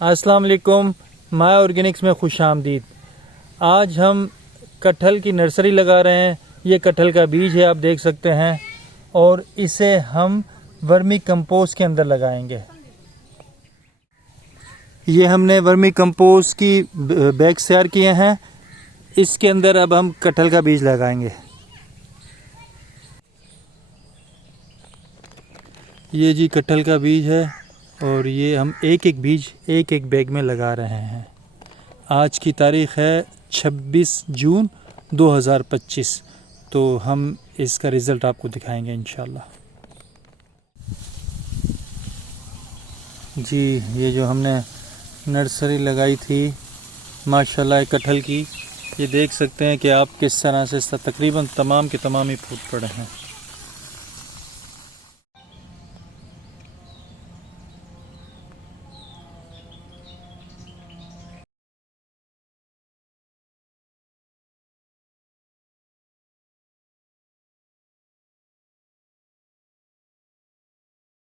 अस्सलाम वालेकुम, my Organics में खुश आमदीद। आज हम कटहल की नर्सरी लगा रहे हैं। ये कटहल का बीज है, आप देख सकते हैं, और इसे हम वर्मी कंपोस्ट के अंदर लगाएंगे। ये हमने वर्मी कंपोस्ट की बैग्स तैयार किए हैं। इसके अंदर अब हम कटहल का बीज लगाएंगे। ये जी कटहल का बीज है, और ये हम एक एक बीज एक एक बैग में लगा रहे हैं। आज की तारीख़ है 26 जून 2025। तो हम इसका रिज़ल्ट आपको दिखाएंगे इंशाल्लाह। जी, ये जो हमने नर्सरी लगाई थी माशाल्लाह कटहल की, ये देख सकते हैं कि आप किस तरह से तकरीबन तमाम के तमाम ही फूट पड़े हैं।